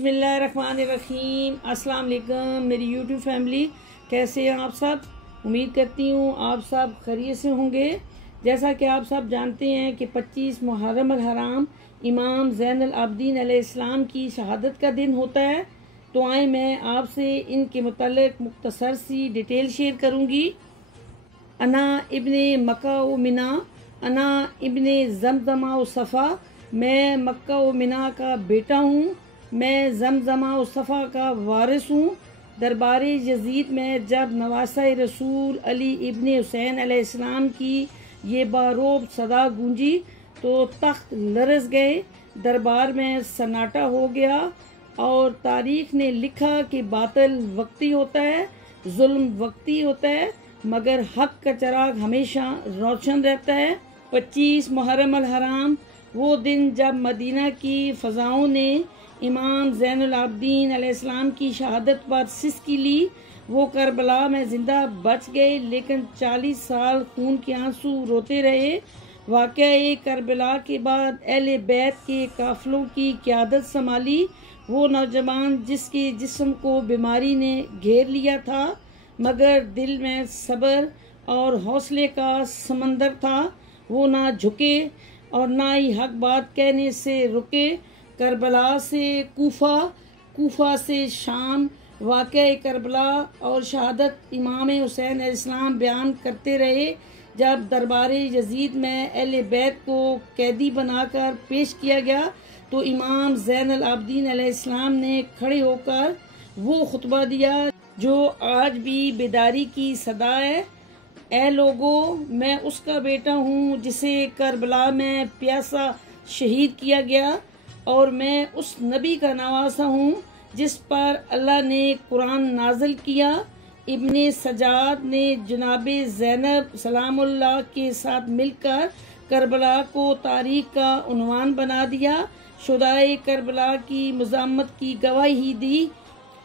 बिस्मिल्लाहिर्रहमानिर्रहीम। अस्सलाम वालेकुम मेरी यूट्यूब फैमिली, कैसे हैं आप सब। उम्मीद करती हूँ आप सब खैरियत से होंगे। जैसा कि आप सब जानते हैं कि 25 मुहर्रम अल हराम इमाम ज़ैनुल आबिदीन अलैहिस्सलाम की शहादत का दिन होता है। तो आए मैं आपसे इनके मुताल्लिक़ मुख्तसर सी डिटेल शेयर करूँगी। अना इब्ने मक्का व मिना, अना इब्ने ज़मज़मा व सफ़ा, मैं मक्का व मिना का बेटा हूँ, मैं ज़मज़मा व सफ़ा का वारिस हूँ। दरबार यजीद में जब नवासा रसूल अली इब्ने हुसैन अलैहिस्सलाम की ये बारोब सदा गूंजी तो तख्त लरज़ गए, दरबार में सन्नाटा हो गया और तारीख़ ने लिखा कि बातिल वक्ती होता है, जुल्म वक्ती होता है, मगर हक का चिराग हमेशा रोशन रहता है। 25 मुहर्रम अल हराम वो दिन जब मदीना की फ़ज़ाओं ने इमाम ज़ैनुल आबिदीन अलैहिस्सलाम की शहादत पर सिसकी ली। वो करबला में ज़िंदा बच गए, लेकिन 40 साल खून के आंसू रोते रहे। वाक़या करबला के बाद अहले बैत के काफ़िलों की क़यादत संभाली वो नौजवान जिसके जिस्म को बीमारी ने घेर लिया था, मगर दिल में सब्र और हौसले का समंदर था। वो ना झुके और ना ही हक बात कहने से रुके। करबला से कूफा, कूफा से शाम, वाक़या करबला और शहादत इमाम हुसैन अलैहिस्सलाम बयान करते रहे। जब दरबार यजीद में अहले बैत को कैदी बनाकर पेश किया गया तो इमाम ज़ैनुल आबिदीन अलैहिस्सलाम ने खड़े होकर वो खुतबा दिया जो आज भी बेदारी की सदा है। ए लोगो, मैं उसका बेटा हूँ जिसे करबला में प्यासा शहीद किया गया, और मैं उस नबी का नवासा हूँ जिस पर अल्लाह ने कुरान नाज़िल किया। इब्ने सजाद ने जनाबे ज़ैनब सलामुल्लाह के साथ मिलकर करबला को तारीख़ का उन्वान बना दिया। शुदाए करबला की मज़ामत की गवाही दी,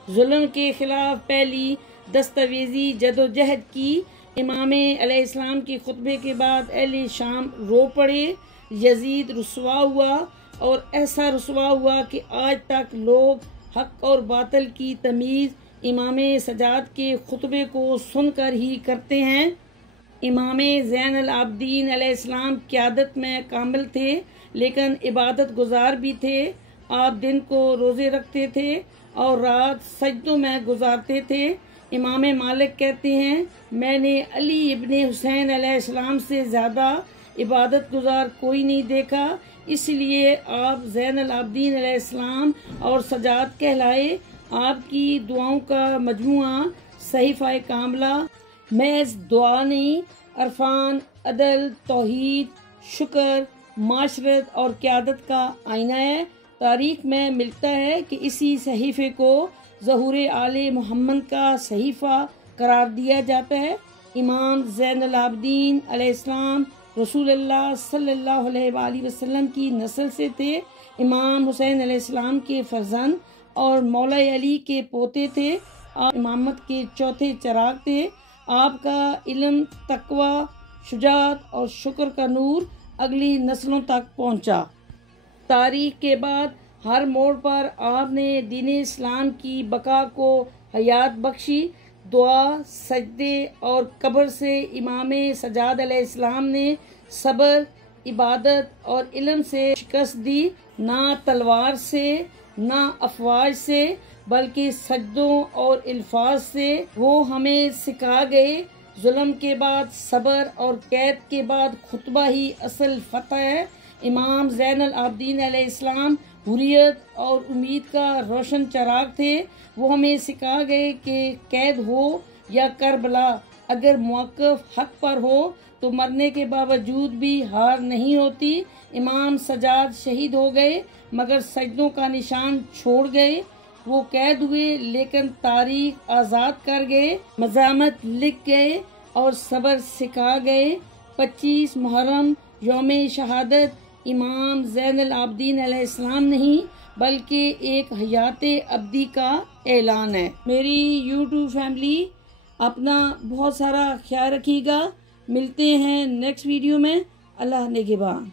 जुल्म के ख़िलाफ़ पहली दस्तावेज़ी जदोजहद की। इमाम अलैहिस्सलाम के खुतबे के बाद अहले शाम रो पड़े। यजीद रुसवा हुआ और ऐसा रुसवा हुआ कि आज तक लोग हक और बातिल की तमीज़ इमाम सजाद के खुतबे को सुनकर ही करते हैं। इमाम ज़ैनुल आबिदीन अलैहिस्सलाम क़यादत में कामिल थे, लेकिन इबादत गुजार भी थे। आप दिन को रोज़े रखते थे और रात सजदों में गुजारते थे। इमाम मालिक कहते हैं, मैंने अली इब्ने हुसैन अलैहिस्सलाम से ज़्यादा इबादत गुजार कोई नहीं देखा, इसलिए आप ज़ैनुल आबिदीन अलैहिस्सलाम और सजाद कहलाए। आपकी दुआओं का मजमुआ सहीफ़ा कामला महज़ दुआ नहीं, अरफान, अदल, तौहीद, शुक्र, माशरत और क़यादत का आईना है। तारीख़ में मिलता है कि इसी सहीफ़े को ज़हूर आले मोहम्मद का सहीफ़ा करार दिया जाता है। इमाम ज़ैनुल आबिदीन अलैहिस्सलाम रसूलुल्लाह सल्लल्लाहु अलैहि वसल्लम की नस्ल से थे। इमाम हुसैन अलैहिस्सलाम के फर्जंद और मौला अली के पोते थे। आप इमामत के चौथे चिराग थे। आपका इल्म, तक़वा, शुजाअत और शुक्र का नूर अगली नस्लों तक पहुंचा। तारीख़ के बाद हर मोड़ पर आपने दीन इस्लाम की बका को हयात बख्शी। दुआ, सजदे और कब्र से इमाम सजाद अलैहिस्सलाम ने सब्र, इबादत और इल्म से शिकस्त दी। ना तलवार से, ना अफवाज से, बल्कि सजदों और अल्फाज से वो हमें सिखा गए। जुल्म के बाद सब्र और कैद के बाद खुतबा ही असल फतह है। इमाम ज़ैनुल आबिदीन अलैहिस्सलाम हुर्रियत और उम्मीद का रोशन चिराग थे। वो हमें सिखा गए कि कैद हो या करबला, अगर मौक़िफ़ हक पर हो तो मरने के बावजूद भी हार नहीं होती। इमाम सजाद शहीद हो गए मगर सजदों का निशान छोड़ गए। वो कैद हुए लेकिन तारीख़ आज़ाद कर गए, मज़ामत लिख गए और सब्र सिखा गए। 25 मुहर्रम यौम शहादत इमाम ज़ैनुल आबिदीन अलैहिस्सलाम नहीं बल्कि एक हयाते अब्दी का ऐलान है। मेरी यूट्यूब फैमिली, अपना बहुत सारा ख्याल रखिएगा। मिलते हैं नेक्स्ट वीडियो में। अल्लाह निगहबान।